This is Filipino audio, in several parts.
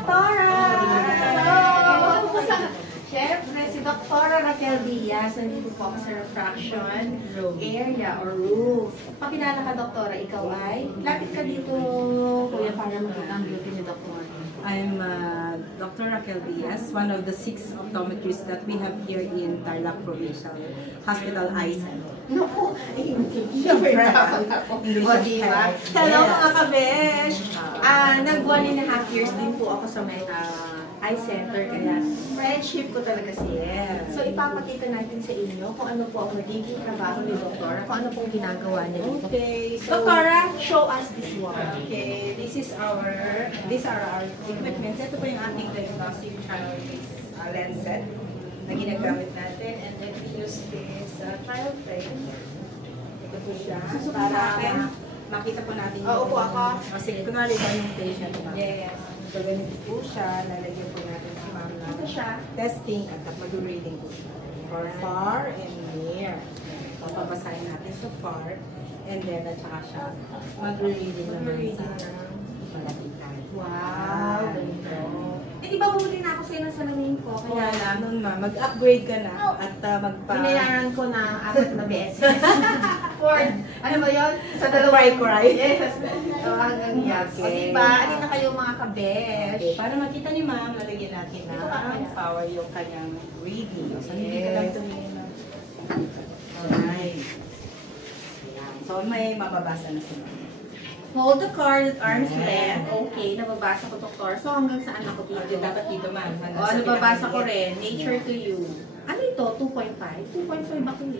Doktora! Hello! Siyempre, si Doktora Raquel Diaz, nandito po ako sa refraction area or roof. Pakilala ka, Doktora, ikaw ay? Lapit ka dito, kuya, para makita ang beauty ni Doktora. I'm Dr. Raquel Diaz, one of the 6 optometrists that we have here in Tarlac Provincial Hospital ISAN. Naku, siyempre ako. O, diba? Hello mga kabesh! Nag 1.5 years din po ako sa may eye center, kaya friendship ko talaga siya. So, ipapakita natin sa inyo kung ano po ang magiging trabaho ni Doktora, kung ano pong ginagawa niya dito. Okay, so Doktora, show us this one. okay, these are our equipment. Ito po yung ating diagnostic trial lens set na ginagamit natin, and then we use this trial frame. Ito po siya para makita po natin yung... Upo ako. Kasi kunwari ba yung patient ba? Yes. So, ganito po siya. Lalagyan po natin si ma'am na testing at mag-reading po siya. For far and near. Papabasahin natin sa far, and then at saka siya mag-reading naman sa malapitan. Wow! Ganito. Eh, di ba bumuli na ako sa'yo ng salamin ko? Kaya lang, nun mag-upgrade ka na at Binayaran ko na 4 na beses. Ano ba yun? Sa Cry. Yes. So, hanggang yan. Okay. O, diba? Alin na kayo mga kabesh? Okay, para makita ni ma'am, lalagyan natin na power yung kanyang reading. So, hindi ka lang tumingin na. Alright. So, may mababasa na si ma'am. Hold the card at arm's length. Okay, nababasa ko, Doktor. So, hanggang saan ako dito? Dapat dito, ma'am. O, nababasa ko rin. Nature to you. Ano ito? 2.5? 2.5 ba kung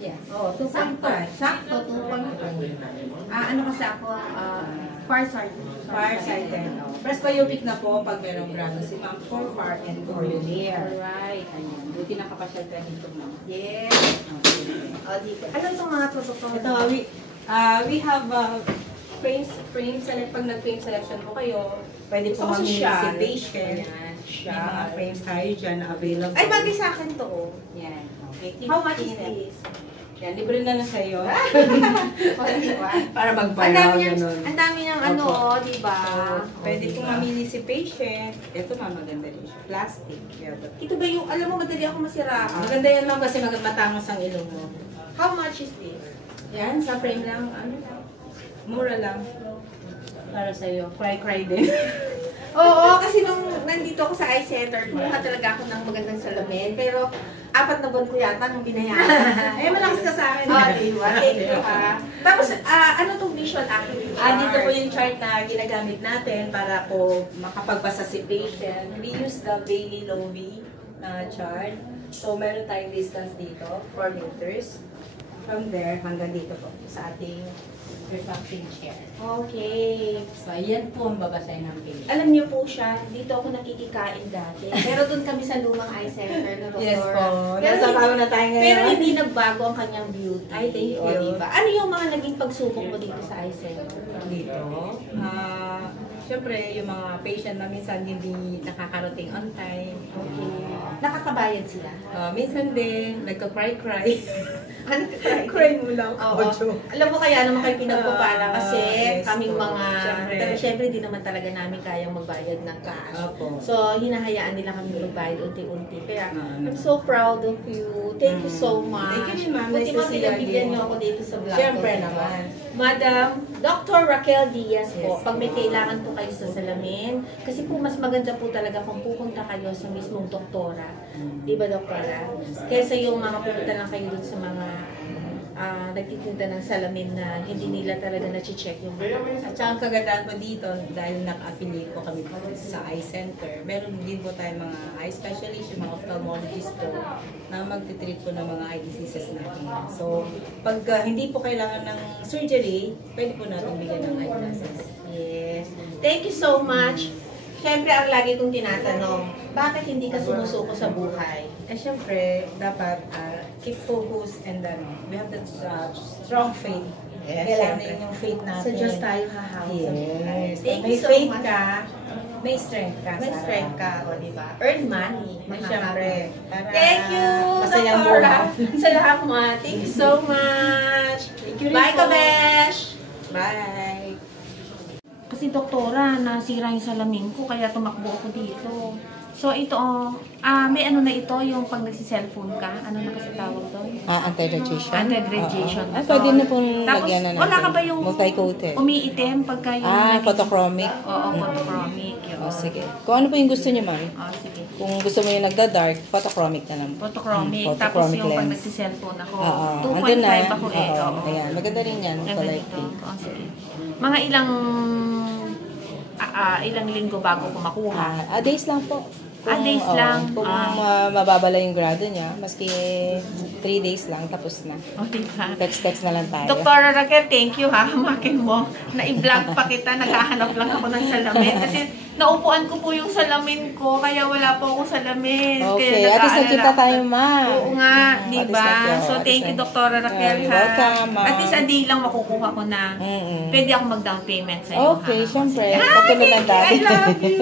Yes. Oh, 2.5. Sakto, 2.5. Ano kasi ako, Farsighted. Presbyopic na po pag merong grado si ma'am for far and for near. Alright. Ayan. Buti nakapasyal tayo dito, ma'am. Yes. O, dito. Ano itong mga produkto? Ito, we have frame select. Pag nag-frame selection po kayo, pwede po mamili si patient. Ayan. May mga frames tayo dyan na available. Ay, bagay sa akin to. Yan. Okay. How much is this? Yan, libre na lang sa'yo. O, diba? Para mag-viral ganun. Ang dami niyang ano, diba? Pwede po mamili si patient. Ito ma'am, maganda rin siya. Plastic. Ito ba yung, alam mo, madali ako masiraan. Maganda yan ma'am kasi matangos ang ilong mo. How much is this? Yan, sa frame lang. Ano lang? Mura lang. Para sa'yo. Cry din. Oo, kasi nung nandito ako sa eye center, kumuha talaga ako ng magandang salamin. Pero 4 na buwan ko yata nung binayaran. Eh, malakas ka sa akin. Diba? Thank you, ha. Tapos, ano tong visual acuity Dito po yung chart na ginagamit natin para po makapagbasa si patient. We use the Bailey-Lowy chart. So, meron tayong distance dito, 4 meters. From there, hanggang dito po, sa ating refracting chair. Okay. So, ayan po ang babasahin ng patient. Alam niyo po siya, dito ako nakikikain dati. Pero doon kami sa lumang eye center na doktor. Yes po. Pero Nasa bago na tayo ngayon. Pero hindi nagbago ang kanyang beauty. Ay, thank you. O, diba? Ano yung mga naging pagsubok mo dito sa eye center? Dito, syempre, yung mga patient na minsan hindi nakakarating on time. Okay. Nakakabayad sila? Minsan din, nagka-cry. Ano Cry mo lang. Oo. Alam mo kaya naman kayo pinagpapala kasi yes, kaming po. mga, Siyempre. pero syempre di naman talaga namin kayang magbayad ng cash. Opo. So, hinahayaan nila kami magbayad unti-unti. Kaya, I'm so proud of you. Thank you so much. Thank you, ma'am. Buti Nice to mo see you pinagbigyan again. niyo ako dito sa vlog. Siyempre ko. naman. Madam, Dr. Raquel Diaz po, Yes, pag may po. kailangan po kayo sa salamin, kasi po mas maganda po talaga kung pupunta kayo sa mismong doktora. Di ba, doktora? Kesa yung mga pupunta lang kayo dun sa mga nagtitinda ng salamin na hindi nila talaga na-check yung At saka ang kagandahan po dito, dahil naka-affiliate po kami sa eye center, meron din po tayo mga eye specialist, yung mga ophthalmologist po, na magtitreat po ng mga eye diseases natin. So, pag hindi po kailangan ng surgery, pwede po natin bigyan ng eye glasses. Yes. Thank you so much. Siyempre, ang lagi kong tinatanong, bakit hindi ka sumusuko sa buhay? Eh, syempre, dapat keep focus and we have that strong faith. Yes, Kailangan syempre. din yung faith natin. Sa Diyos tayo hahawak sa buhay. Yes. Thank May you so faith much. ka, may strength ka. May sa strength ka, o diba? Earn money. Ay, syempre. Para Thank you, masayang Doktora. buhay. Sa lahat mo. Thank you so much. Thank you rin Bye, po. Kabesh! Bye! Kasi doktora, nasira yung salamin ko, kaya tumakbo ako dito. So ito, may ano na ito, yung pag nagsi-cellphone ka, ano na kasi tawag doon? Anti-radiation? Anti-radiation. Pwede na pong Tapos, lagyan na natin. wala ka ba yung multi-coated? umiitim pagka yung... Photochromic? Oo, photochromic. Yun. Sige. Kung ano po yung gusto niyo, ma'am? Sige. Kung gusto mo yung nagda-dark, photochromic na lang. Photochromic. Tapos Photochromic yung pag lens. nagsi-cellphone ako, Andun na. 2.5 ako eh. Oo. Ayan, maganda rin yan. Kulay Ganito. pink. Sige. Mga ilang linggo bago ko makuha. Days lang po. Days lang. Kung mababala yung grado niya, maski 3 days lang, tapos na. Diba? Text na lang tayo. Dr. Raquel, thank you ha. Hamakin mo. Na-i-vlog pa kita. Naghahanap lang ako ng salamin. Kasi naupuan ko po yung salamin ko, kaya wala po akong salamin. Okay, Kaya at least nakita tayo, ma'am. Oo nga, di ba? So, thank you, Dr. Raquel, ha. Welcome, ma'am. At least, a day lang makukuha ko na. Pwede ako mag-down payment sa iyo, Okay, ha? syempre. Hi, Patulungan tayo. I love you.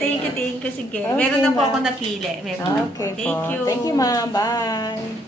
Thank you. Sige. Okay, Meron na po ma'am. ako napili. Meron na po. Okay Thank po. you. Thank you, ma'am. Bye.